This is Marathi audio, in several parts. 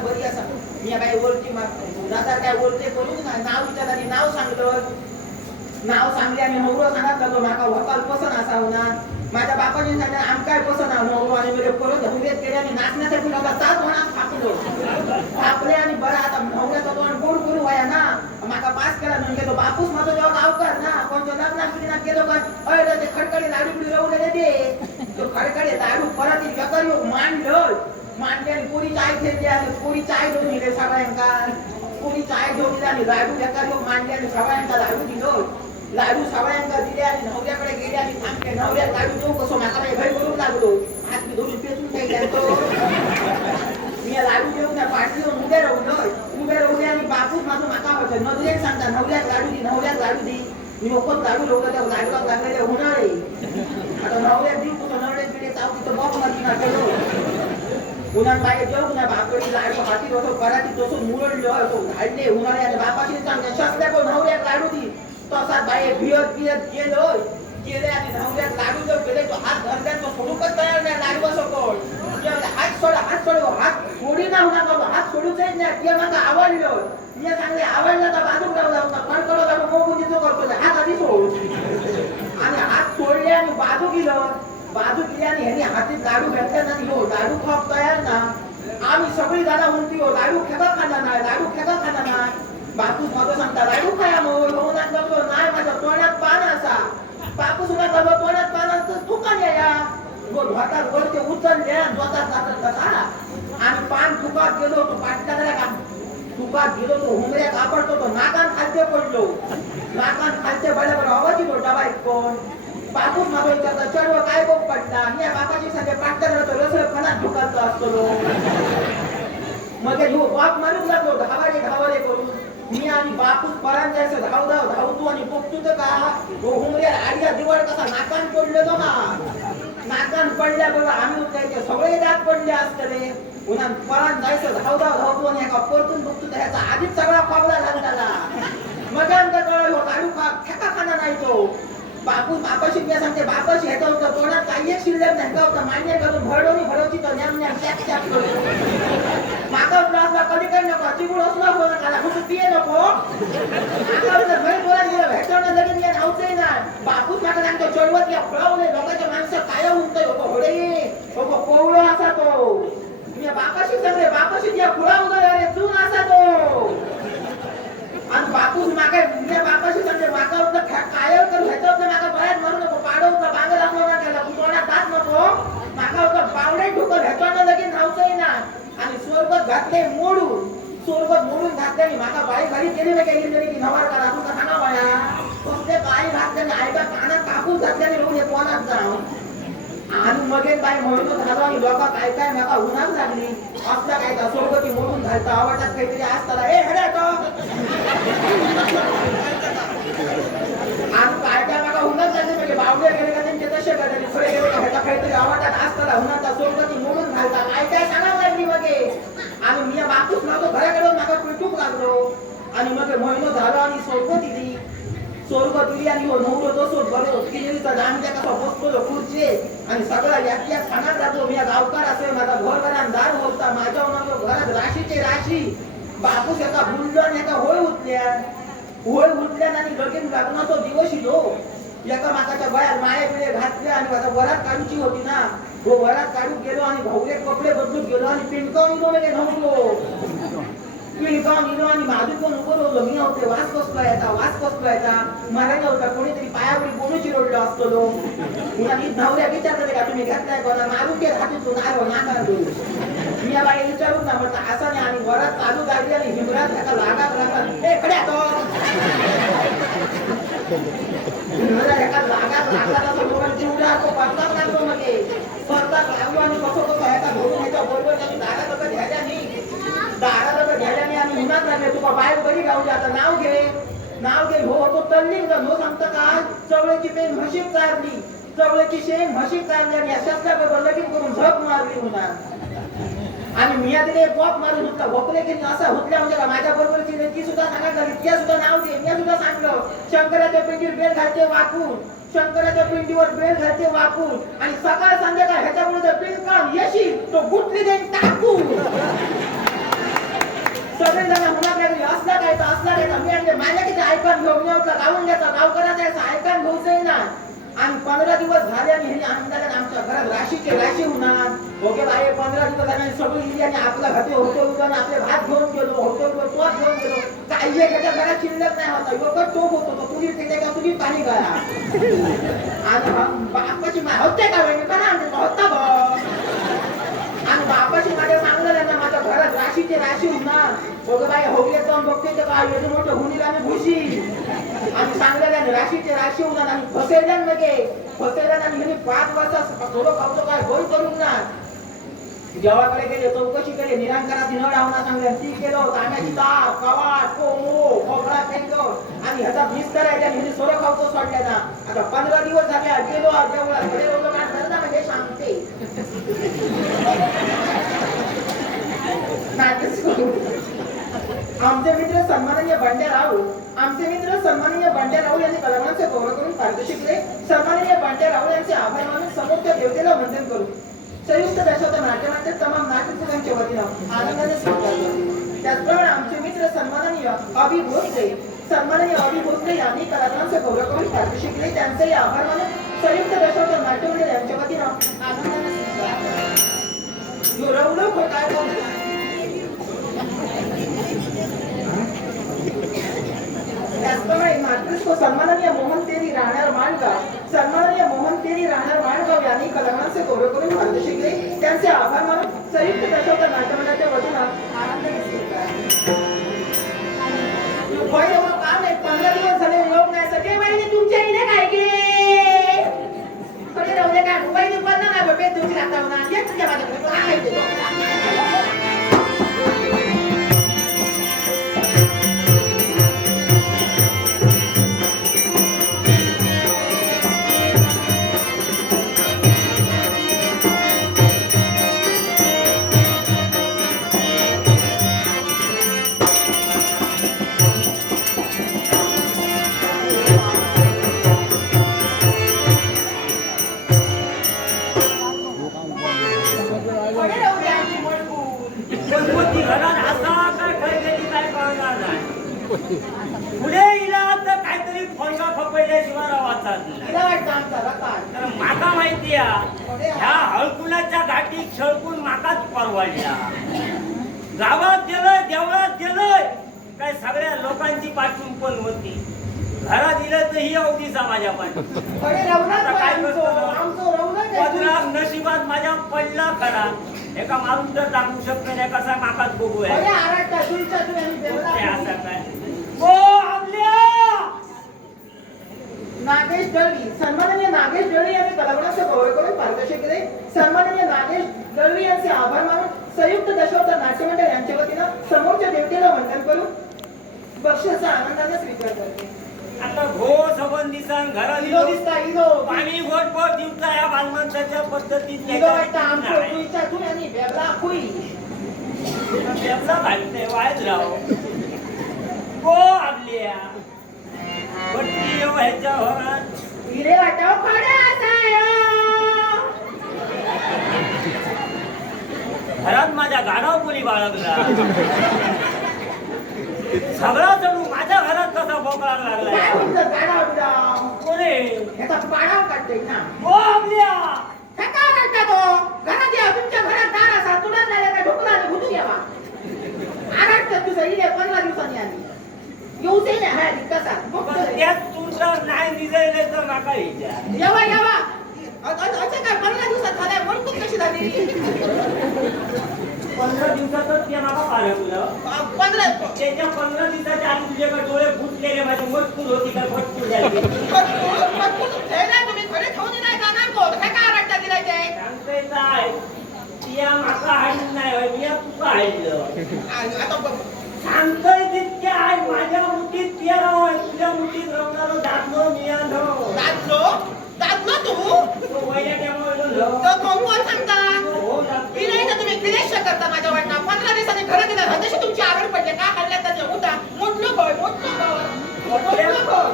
तब्येत बरी असा. मी बाई ओळखी दादा काय ओळखे करून ना नाव विचारली नाव सांगलं नाव सांगले आणि नवरो सांगत लागलो माका वकाल पसंत असा हो ना. माझ्या बापाने सांगितलं आमकाय पसंत आहो नवरो आणि म्हणजे परत हुंगेत केले आणि नाचण्यासाठी नव्हता तास म्हणा थापलो थापले आणि बरं आता नवऱ्याचा तो गोड करू वया ना. माका पास केला म्हणजे तो बापूस माझा जेव्हा गावकर ना. कोणत्या लग्नात ना केलो पण अरे ते खडकडे लाडू बिडू रवले दे तो. खडकडे लाडू परत जकर योग मांडलं. मांडले आणि पुरी चाय खेळली आणि पुरी चाय घेऊन दिले सगळ्यांका पुरी चाय घेऊन दिली आणि लाडू जकर योग मांडले आणि सगळ्यांका लाडू दिलो लाडू सगळ्यांका दिले आणि नवऱ्याकडे गेले आणि थांबले नवऱ्या लाडू देऊ कसो माका बाई घरी करून लागलो हात मी दोन पेचून ठेवले आणि तो मी लाडू देऊन त्या पाठी येऊन उभे राहून उभे राहून आणि बापूच माझं माका होतं नदरेक सांगता नवऱ्यात लाडू दी नवऱ्यात लाडू दी मी ओपत लाडू लावलं त्या लाडूला लागलेले होणार आहे आता नवऱ्यात दिवस तुझं नवऱ्यात बिडे चाव तिथं बॉक्समध्ये ना केलो उन्हात बाहेर जेवू ना बापडी लाडू हाती होतो पराती तसं मुरडलो तो धाडले उन्हाळे आणि बापाशी सांगते शस्त्या को नवऱ्यात लाडू दी तसाच बाहेर भियत भियत गेलो गेले आणि नवऱ्यात लाडू जो गेले तो हात धरल्या तो सोडूकच तयार नाही लाडू असो कोण हात सोड हात सोड हात सोडी ना होणार बाबा हात सोडूच नाही ते मला आवडलो मी सांगले आवडलं तर बाजूक लावला होता कडकडो जातो मोगून तिथं करतो हात आधी सोड आणि हात सोडले आणि बाजू गेलं बाजू गेली आणि ह्यांनी हातीत लाडू घेतले ना हो लाडू खाप तयार ना. आम्ही सगळी दादा म्हणती हो लाडू खेका खाणार नाही लाडू खेका खाणार नाही बापूस माझं सांगता लाडू खाया मग हो ना बघलो नाही माझ्या तोंडात पान असा. बापूस म्हणत बाबा तोंडात पान असतं तू का या. मग हातात वर ते उचलले आणि स्वतः जातात कसा आणि पान तुकात गेलो तो पाटला का तुकात गेलो तो हुंगऱ्या कापडतो तो नाकान खालते पडलो. नाकान खालते पडल्यावर आवाज येतो डबा कोण? बापूस माझा विचारता चढव काय बघ पडला मी या बापाची सांगे पाठतर राहतो रसळ फणात ढुकालतो असतो मग ह्यो बाप मारून जातो. धावारे धावारे करून. मी आणि बापूस परान जायचं धाव धाव धावतो आणि बघतो तर का? तो आडिया दिवाळ कसा नाकान पडलेलो ना नाकान पडल्या बघा. आम्ही उठायचे सगळे दात पडले असतले पुन्हा परान जायचं धाव धाव धावतो आणि एका परतून बघतो तर ह्याचा आधीच सगळा पावला झाला मग आमचा कळलं हो लाडू खा फेका खाना नाही तो. बापू बापाशी मी सांगते बापाशी ह्याचा होतं तोंडात काही एक शिल्लक नाही. का होता मान्य करून भरडवणी भरवची तर न्याम न्याम टॅक टॅक मागा क्लासला कधी काही नको चिगुड असला फोन काला कुठं पिये नको? मागा घरी बोला गेलं भेटवणं लगेच मी ना. बापूच मागा सांगतो चढवत या फळवले लोकांच्या माणसं काय होऊन होको होडे होको कोवळो असा तो मी बापाशी सांगले बापाशी त्या फुला उदय अरे चून असा तो आणि बापूस मागे मी बापाशी सांगले मागा होतं काय होतं ह्याच्या होतं मागा बऱ्याच मारू नको पाडव होतं मागं लागलो ना त्याला तू तोंडात दात नको मागा होतं पावडे ठोकर ह्याच्यानं लगेच धावतोय ना आणि सोरबत घातले मोडून सोरबत मोडून घातले आणि मागा बाई घरी गेली ना गेली तरी ती नवार करा तुका सांगा बाया फक्त बाई घातल्याने आयका कानात कापूस घातल्याने रोज हे कोणात जाऊ आणि मगे काय बाई म्हणतो झालो आणि लोक काय काय नका उन्हात लागली. असला काय का सोबती मोडून घालता आवाजात काहीतरी असताना. ए हडे तो आणि काय काय नका उन्हात लागली म्हणजे बावडे गेले का त्यांचे तसे का त्यांनी पुढे गेले का ह्याचा काहीतरी आवाजात असताना उन्हाचा सोबती मोडून घालता. काय काय सांगावं लागली मगे? आणि मी बापूस नव्हतो घराकडे नका पिटूक लागलो आणि मग महिनो झालो आणि सोबत चोर स्वर्ग दिली आणि हो नवरो तसो बरो आम्ही आमच्या सपोज बसतो खुर्ची आणि सगळा यात खाणार जातो मी गावकार असेल माझा घर घरात दार होता माझ्या माझ्या घरात राशीचे राशी. बापूस एका बुललो आणि एका होय उठल्या. होय उठल्या आणि लगीन लग्नाचा दिवस येतो. एका माकाच्या गळ्यात माये पिळे घातल्या आणि माझा वरात काढूची होती ना. हो वरात काढून गेलो आणि भाऊले कपडे बदलून गेलो आणि पिंटकावून गेलो. नव्हतो पिळगाव गेलो आणि पण उभं राहिलो मी होते वास कसलो येता वास कसलो येता मराठी होता कोणीतरी पायावरी बोनूची रोडलो असतो पुन्हा मी नवऱ्या विचारले का तुम्ही घेतलाय कोणा मारू घे हातीतून आरो नाकार मी या बाई विचारून ना म्हणता असा नाही आणि वरात चालू झाली आणि हिमरात त्याला लागात लागला हे खड्या तो एका लागात लागला तो पडतात लागतो पडतात लागलो आणि कसं कसं ह्याचा ह्याच्या बरोबर त्यांनी दारा घ्यायला नाही गेल्याने आम्ही नाही उन्हात लागले तुका बाहेर बरी गावली आता नाव घे. नाव घे. हो तो तल्ली होता हो सांगतं का? चवळ्याची पेन म्हशीत चारली. चवळ्याची शेण म्हशीत चारली आणि या बरोबर लगीन करून झप मारली उन्हात आणि मी तिने बॉप मारून होता भोपले की असा होतल्या म्हणजे का माझ्या बरोबरची ती सुद्धा सांगा लागली त्या सुद्धा नाव दे मी सुद्धा सांगलं. शंकराच्या पिंडीवर बेल घालते वाकून. शंकराच्या पिंडीवर बेल घालते वाकून. आणि सकाळ संध्याकाळ ह्याच्यामुळे पिंड काढून येशील तो गुटली देईन टाकून. सगळे जण मुलाकडे गेले, असला काय तर असला काय तर मी आणले माझ्या किती ऐकून घेऊन येऊन लावून घ्यायचा गाव करायचा यायचा ऐकून घेऊच ना. आणि पंधरा दिवस झाले आणि ह्यांनी आमदाराने आमच्या घरात राशीचे राशी होणार ओके बाई पंधरा दिवस झाले आणि सगळी इली आणि आपला घाते होतो आणि आपले भात घेऊन गेलो होतो तोच घेऊन गेलो. काही एकाच्या घरात शिल्लक नाही होता. योगच टोप होतो तो तुझी तिथे का तुझी पाणी गळा. आणि बापाची होते का वेळ का ना होता बघ आणि बापाची माझ्या सांगलं राशी ते राशी होणार. बघ बाई होगले जाऊन बघते तर काय एवढं मोठं हुनीला मी भुशी. आणि सांगलं त्याने राशीचे राशी होणार आणि फसेल्या मगे फसेल्या आणि म्हणजे पाच वाजता थोडं खावतो काय होय करून ना जेवाकडे गेले चौकशी केली निरांकारात न राहणार सांगल्या ती केलं तांब्याची तार कवाट कोमो खोबरा पेंडो आणि ह्याचा मिस करायचा म्हणजे सोरं खावतो सोडल्या ना. आता पंधरा दिवस झाले गेलो जेवढा घरी रोज काय झालं ना म्हणजे सांगते नाटक सुरू. आमचे मित्र सन्माननीय बंड्याराव आमचे मित्र सन्माननीय बंड्याराव यांनी कलामांचे गौरव करून कार्य शिकले सन्माननीय बंड्याराव यांचे आभार मानून समोरच्या देवतेला वंदन करू. संयुक्त दशावतार नाट्यनाट्य तमाम नाट्यसंघांच्या वतीनं आनंदाने स्वीकार करते त्याचप्रमाणे आमचे मित्र सन्माननीय अभि भोसले सन्माननीय अभि भोसले यांनी कलाकारांचे गौरव करून कार्य शिकले त्यांचेही आभार मानून संयुक्त दशावतार नाट्यमंडळ यांच्या वतीनं आनंदाने थोडे राहू दे काय वहिनी पण नाही बाबा तुमची लागता म्हणा ये तुझ्या माझ्याकडे काय आहे ते? थोडे राहू नका. पदरा नशिबात माझ्या पडला खरा. एका मारून तर टाकू शकतो नाही कसा ओ आपल्या नागेश दळवी सन्माननीय नागेश दळवी यांनी कलागुणाचे गौरव करून केले सन्माननीय नागेश दळवी यांचे आभार मानून संयुक्त दशावतार नाट्यमंडळ यांच्या वतीनं समोरच्या देवतेला वंदन करून बक्षीचा आनंदाने स्वीकार करते. आता घो संबंधीसान घरात इलो दिसता इलो. पाणी घोट घोट दिवसा या बालमाणसाच्या पद्धतीत इलो वाटता तुईचा आणि बेबला वायच राव गो आपल्या बट्टी येऊ ह्याच्या घरात. हिरे वाटाव खडा असायो घरात माझ्या गाडाव कोणी बाळगला. सगळा जणू माझ्या घरात काय लागलाय कोणी ह्याचा पाडाव काढतोय ना. गो आपल्या काय काय करता तो? घरात या तुमच्या घरात दार असा तुडत झाल्या काय ढोकला आणि घुटून यावा. आरडतं तुझं इले पंधरा दिवसांनी आली. येऊच ये ना हा कसा पण. त्यात तुमचा नाही दिलेले तर नका विचार यावा यावा. असं काय पंधरा दिवसात झालाय? म्हणून कशी झाली? पंधरा दिवसातच ते नका पाळलं अ, पंधरा त्याच्या पंधरा दिवसाच्या आधी तुझ्याकडे डोळे फुटलेले माझे मजकूर होती का? भटकूर झाली. पटकून- पटकून हे नाही तुम्ही घरी ठेवून नाही जाणार तो काय काय आरडता दिलाय ते? सांगते काय तिया माका हाडून नाही होय मिया तुका हाडलं आ- आता बघ. सांगतोय तितके आहे माझ्या मुठीत तिया राव आहे तुझ्या मुठीत रवणारो दाखलो मिया नो दादलो? दादलो तू? तो वया त्यामुळे लो तो कोण कोण सांगता? हो मी नाही तर तुम्ही क्लेश करता माझ्या वाटणं पंधरा दिवसांनी घरात दिला हदशी तुमची आवड पडले का खाल्ल्या त्याच्या उठा मोठलं खोय मोठलं खोय मोठलं खोय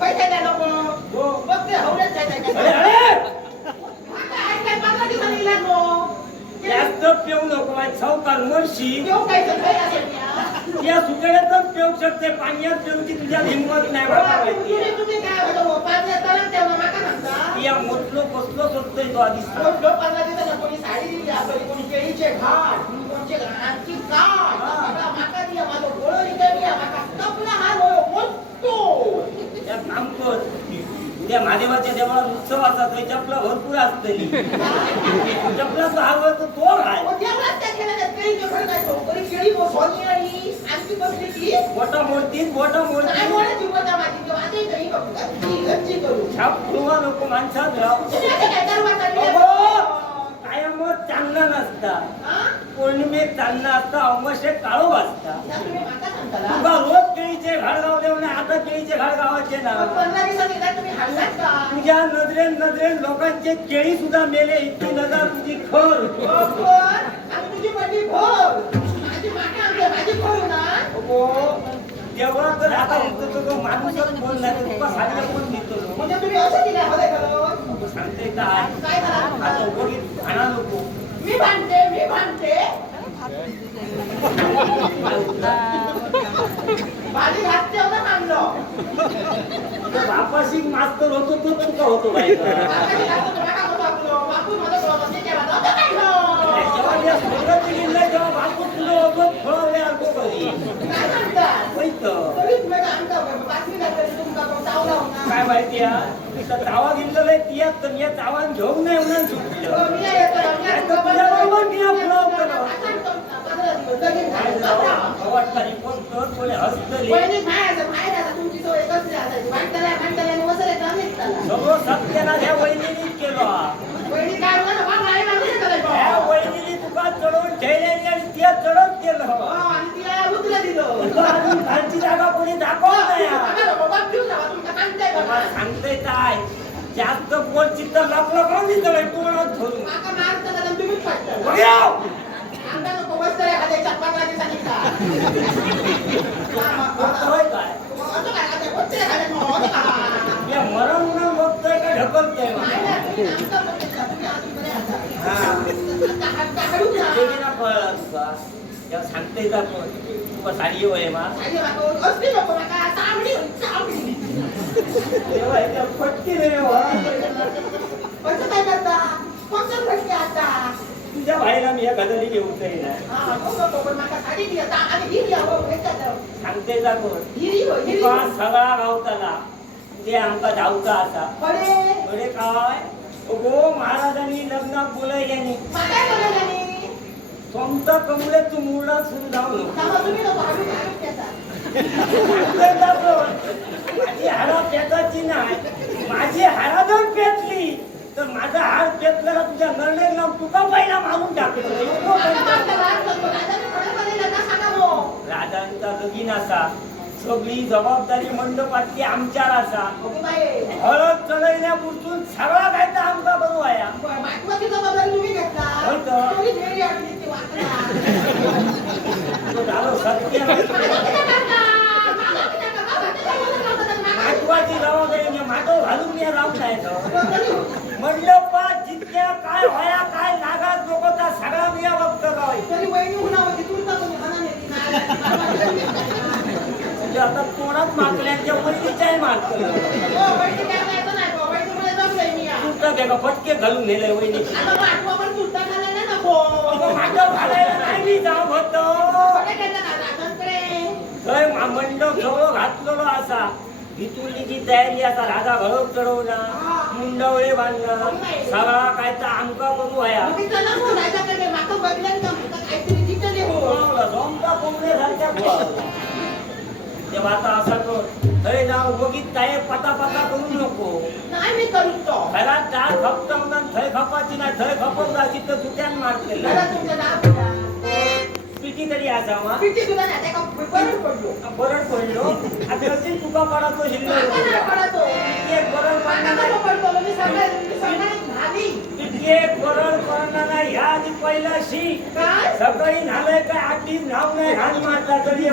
पैसे द्या नको हो बघ ते हवल्यात अरे जायचं अरे काय पंधरा दिवसांनी इलाज नो जास्त पिऊ नको माझी सावकार मरशी येऊ काय सगळे असेल त्या सुतळ्यातच पेऊ शकते. पाण्यात पेऊची तुझ्या हिंमत नाही मला माहिती हो, या मोतलो कसलो सोडतोय तो आधीच लोक लोक पाहिला तिथं ना कोणी साडी दिली आपली कोणी केळीचे घाट कोणी कोणचे घाटची काठ सगळा माका दिया माझं गोळं रिकामी आहे, माका कपला हा गोळं मोठतो. त्या काम कर. त्या महादेवाच्या देवळात उत्सव असतात ते चपला भरपूर असतली चपलाचा तर तो घाल मग एवढाच त्या केला त्या केळीचे घड काय तो कोणी केळी आणि आणखी बसली की? मोठा मोडतीन मोठा काय मोडतीन बोलायची मजा माझी तेव्हा आता घरी बघू गच्ची गच्ची करू. छाप फुलवा नको माणसात राव तुम्ही आता काय दरवाजा चालली अहो! कायमच चांगला नसता. हा? पौर्णिमेक चांगला असता अमावस्ये काळो तुम्ही सांगताला तुका रोज केळीचे घाड गाव देऊ नये आता केळीचे घाड गावाचे ना. मग पंधरा एकदा तुम्ही हल्लाच का? तुझ्या नजरेन नजरेन लोकांचे केळी सुद्धा मेले इतकी नजर तुझी खर. आणि तुझी पडली भोग ना तेव्हा तर आता होतं तो माणूसच बोल नाही तर तुका साध्या कोण देतो म्हणजे तुम्ही असं दिलं हवंय करून तू सांगते काय काय आता करा उगीच खाना नको मी भांडते मी भांडते माझी घातते ना मानलो तो बापाशी मास्तर होतो तो चुका होतो बाई बापाची घातलं तर माका नको आपलं. बापू माझं बोलत होते तेव्हा नव्हतं काय हो. जेव्हा त्या स्वर्गात गेले तेव्हा बापू तुला होतो बाहेर आता तुमची सवय कसली असायची भांडताना भांडताना वसले का निघताना सगळं सत्यानाश ह्या वहिनीनीच केलो. ह्या वहिनीनी तुका चढवून ठेवलेली आणि त्या चढवून केलं आणि तिला उचला दिलं तुका अजून खालची जागा कोणी दाखव नाही बघा, बाबा, घेऊन जावा, तुमचं कांताय बघा. तुम्हाला सांगते काय? जास्त पोट चित्त लपलं तोंडात धरून. तुम्हीच पाडता. तरी का? होय काय? काय, आता बस तरी असं का? या मरण म्हणून बघतोय का ढकलतोय. हा. सांगते का कोण? तुका साडी होय मा? साडी मागं असली नको माका, चामडी होईल, पटकी नाही हो. कसं काय करता? कोणतं भटके आता? तुझ्या भाईला मी या गजली घेऊन नाही हा, साडी आणि हिरी. सांगते कोण हिरी हो, हिरी. तुका सगळा आमका धावता बरे. बरे काय गो महाराजांनी लग्नात नाही. सोमता कमळे तू मुळा सुरू जाऊ? माझी हाडा पेटाची नाही माझी हाडा जर पेटली तर माझा हाड पेटला का तुझ्या नरडेल लावून तुका पहिला मारून टाकतो? राजांचा लगीन असा सगळी जबाबदारी मंडपातली आमच्यावर असा हळद चढवण्यापासून सगळा काय तर आमचा बरोबर आहे बायकोची जबाबदारी तुम्ही घेतला. होय तर. तेवढीच वेळी आली ती वाटला. तो झालं सत्य नाही. माझं किती करता? माझं किती करता? माझं किती बोलत राहता? माझं- महत्वाची जबाबदारी मी माटो घालून मी राहून नाही तो. तरी मंडपात जितक्या काय व्हाया काय लागात लोक त्या सगळा मी बघतो काय तरी वहिनी हाना नेती नाही. म्हणजे आता कोणाच मागल्यांच्या वहिनीच्याही मागतो हो, वहिनी काय करायचं नाही बुवा. वहिनीमुळे जमलंय मी या. तुमचा ते का फटके घालून नेले वहिनी नको. माझं घालायला नाही मी जाऊ होतो मा- मंडप सगळं घातलेलो असा जी तयारी असा राजा घळप चढवणार मुंडवळे बांधणार सगळा काय तर आमका करू वया मग मी चला मग राजाकडे. माका बघल्यान का माका काहीतरी दिसले हो. झोमका कोंबड्यासारख्या खोळावला. तेव्हा आता असा कर थंय जाऊ बघित काय पता पता करू नको नाही मी करू तो. घरात खपता म्हणून थंय खपाची नाही थंय खपत जाशी तर सुट्यान मारते पिटी तरी असा मा पिठी तुला नाही, त्या का बरं पडलो. बरं पडलो आता असेल तुका पडातो शिल्लक नाही पडतो. एक बरं माका पडणार नको पडतो. मी सगळ्या- मी सगळ्यात भावी. एक बरं पडणार नाही ह्या आधी पहिला शी काय? सकाळी नालाय काय आठीच नाव नाही घाण मारता तरी